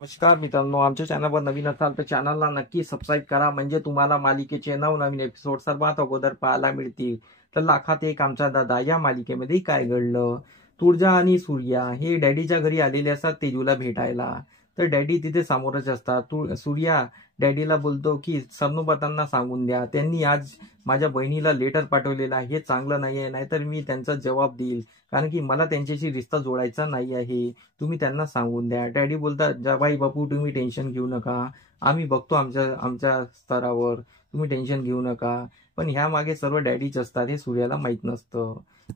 नमस्कार मित्रांनो, आमच्या चॅनलवर नवीन असाल तर चॅनलला नक्की सबस्क्राईब करा, म्हणजे तुम्हाला मालिकेचे नवनवीन एपिसोड सर्वात अगोदर पाहायला मिळतील. तर लाखात एक आमचा दादा या मालिकेमध्ये काय घडलं? तुळजा आणि सूर्या हे डॅडीच्या घरी आलेले असतात तेजूला भेटायला. तर डॅडी तिथे समोरच असतात. सूर्या डॅडीला बोलतो की सरनोबतांना सांगून द्या, त्यांनी आज माझ्या बहिणीला लेटर पाठवलेला आहे, हे चांगलं नाही आहे, नाहीतर मी त्यांचा जबाब देईल, कारण की मला त्यांच्याशी रिश्ता जोडायचा नाही आहे. तुम्ही त्यांना सांगून द्या. डॅडी बोलतात, जाबाई बापू तुम्ही टेन्शन घेऊ नका, आम्ही बघतो आमच्या आमच्या स्तरावर, तुम्ही टेन्शन घेऊ नका. पण ह्या मागे सर्व डॅडीच असतात हे सूर्याला माहीत नसतं.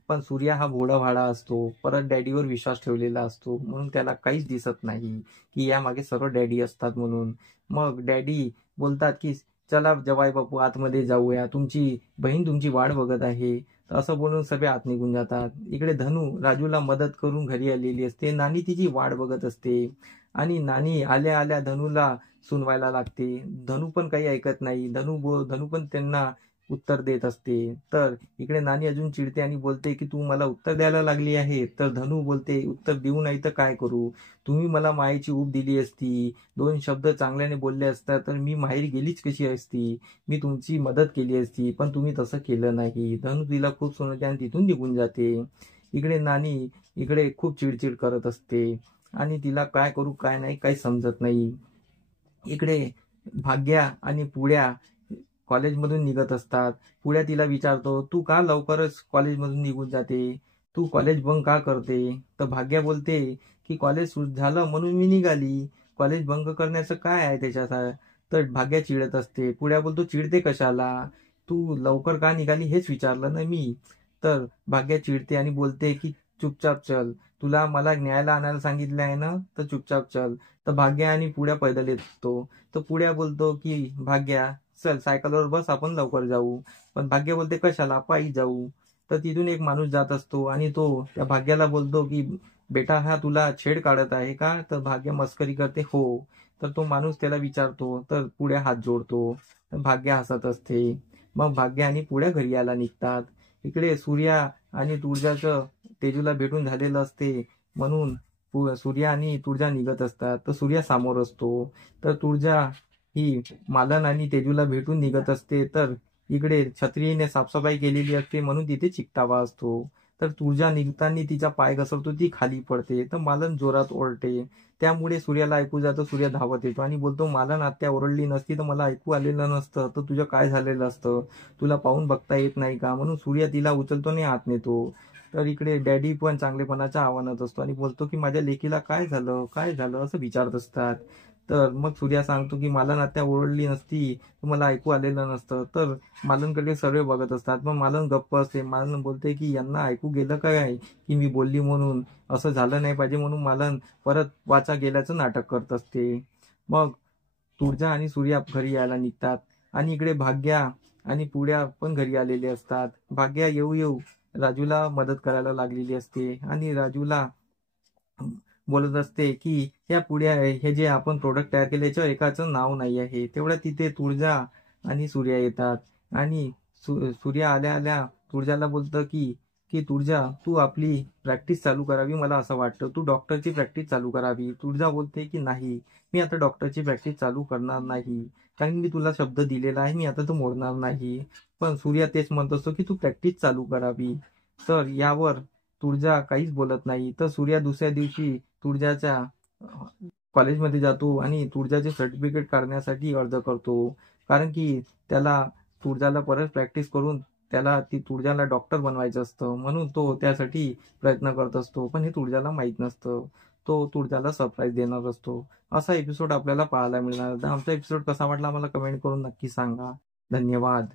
पण सूर्या हा भोळाभाळा असतो, परत डॅडीवर विश्वास ठेवलेला असतो, म्हणून त्याला काहीच दिसत नाही की या मागे सर्व डॅडी असतात म्हणून. मग डॅडी बोलतात की चला जवाई बापू आतमध्ये जाऊया, तुमची बहीण तुमची वाट बघत आहे. तर असं बोलून सगळे आत निघून जातात. इकडे धनू राजूला मदत करून घरी आलेली असते. नानी तिची वाट बघत असते आणि नानी आल्या आल्या धनूला सुनवायला लागते. धनू पण काही ऐकत नाही. धनू पण त्यांना उत्तर देत असते. तर इकडे नानी अजून चिडते आणि बोलते की तू मला उत्तर द्यायला लागली आहे. तर धनू बोलते, उत्तर देऊ नाही तर काय करू, तुम्ही मला मायेची ऊब दिली असती, दोन शब्द चांगल्याने बोलले असतात तर मी माहेरी गेलीच कशी असती, मी तुमची मदत केली असती, पण तुम्ही तसं केलं नाही. धनू तिला खूप सुनवते आणि तिथून निघून जाते. इकडे नानी इकडे खूप चिडचिड करत असते आणि तिला काय करू काय नाही काही समजत नाही. इकडे भाग्या आणि पुड्या कॉलेजमधून निघत असतात. पुढ्या तिला विचारतो, तू का लवकरच कॉलेजमधून निघून जाते, तू कॉलेज बंक का करते? तर भाग्या बोलते की कॉलेज झालं म्हणून मी निघाली, कॉलेज बंक करण्याचं काय आहे त्याच्यात. तर भाग्या चिडत असते. पुढ्या बोलतो, चिडते कशाला, तू लवकर का निघाली हेच विचारलं ना मी. तर भाग्या चिडते आणि बोलते की चुपचाप चल, तुला मला न्यायला आणायला सांगितलं आहे ना, तर चुपचाप चल. तर भाग्या आणि पुढ्या पैदल येतो. तर पुढ्या बोलतो की भाग्या चल सायकलवर बस, आपण लवकर जाऊ. पण भाग्य बोलते कशाला, पायी जाऊ. तर तिथून एक माणूस जात असतो आणि तो त्या भाग्याला बोलतो की बेटा हा तुला छेड काढत आहे का? तर भाग्य मस्करी करते हो. तर तो माणूस त्याला विचारतो तर पुढे हात जोडतो. तर भाग्य हसत असते. मग भाग्य आणि पुढे घरी यायला निघतात. इकडे सूर्या आणि तुळजाचं तेजूला भेटून झालेलं असते, म्हणून सूर्या आणि तुळजा निघत असतात. तर सूर्या समोर असतो. तर तुळजा ही मालन आणि तेजूला भेटून निघत असते. तर इकडे छत्रीने साफसफाई केलेली असते म्हणून तिथे चिकटावा असतो. तर तुळजा निघताना तिचा पाय घसरतो, ती खाली पडते. तर मालन जोरात ओरडते, त्यामुळे सूर्याला ऐकू जातं. सूर्य धावत येतो आणि बोलतो, मालन आत्या ओरडली नसती तर मला ऐकू आलेलं नसतं, तर तुझं काय झालेलं असतं, तुला पाहून बघता येत नाही का? म्हणून सूर्य तिला उचलतो आणि आत नेतो. तर इकडे डॅडी पण चांगलेपणाच्या आव्हानात असतो आणि बोलतो की माझ्या लेकीला काय झालं काय झालं असं विचारत असतात. तर मग सूर्या सांगतो की मालन आत्या ओरडली नसती तर मला ऐकू आलेलं नसतं. तर मालनकडे सर्व बघत असतात, पण मालन गप्प असते. मालन बोलते की यांना ऐकू गेलं काय की मी बोलली म्हणून, असं झालं नाही पाहिजे, म्हणून मालन परत वाचा गेल्याचं नाटक करत असते. मग तुळजा आणि सूर्या घरी यायला निघतात आणि इकडे भाग्या आणि पुड्या पण घरी आलेले असतात. भाग्या येऊ येऊ राजूला मदत करायला लागलेली असते आणि राजूला बोलत असते की या पुढे हे जे आपण प्रोडक्ट तयार केले याच्यावर एकाचं नाव नाही आहे. तेवढ्या तिथे तुळजा आणि सूर्या येतात आणि सूर्या आल्या आल्या तुळजाला बोलतं की की तुळजा तू आपली प्रॅक्टिस चालू करावी, मला असं वाटतं तू डॉक्टरची प्रॅक्टिस चालू करावी. तुळजा बोलते की नाही, मी आता डॉक्टरची प्रॅक्टिस चालू करणार नाही, कारण मी तुला शब्द दिलेला आहे, मी आता तो मोडणार नाही. पण सूर्या तेच म्हणत असतो की तू प्रॅक्टिस चालू करावी. तर यावर तुळजा काहीच बोलत नाही. तर सूर्या दुसऱ्या दिवशी तुळजाच्या कॉलेजमध्ये जातो आणि तुळजाचे सर्टिफिकेट काढण्यासाठी अर्ज करतो, कारण की त्याला तुळजाला परत प्रॅक्टिस करून त्याला ती तुळजाला डॉक्टर बनवायचं असतं, म्हणून तो त्यासाठी प्रयत्न करत असतो. पण हे तुळजाला माहीत नसतं. तो तुळजाला सरप्राईज देणार असतो. असा एपिसोड आपल्याला पाहायला मिळणार. तर आमचा एपिसोड कसा वाटला मला कमेंट करून नक्की सांगा. धन्यवाद.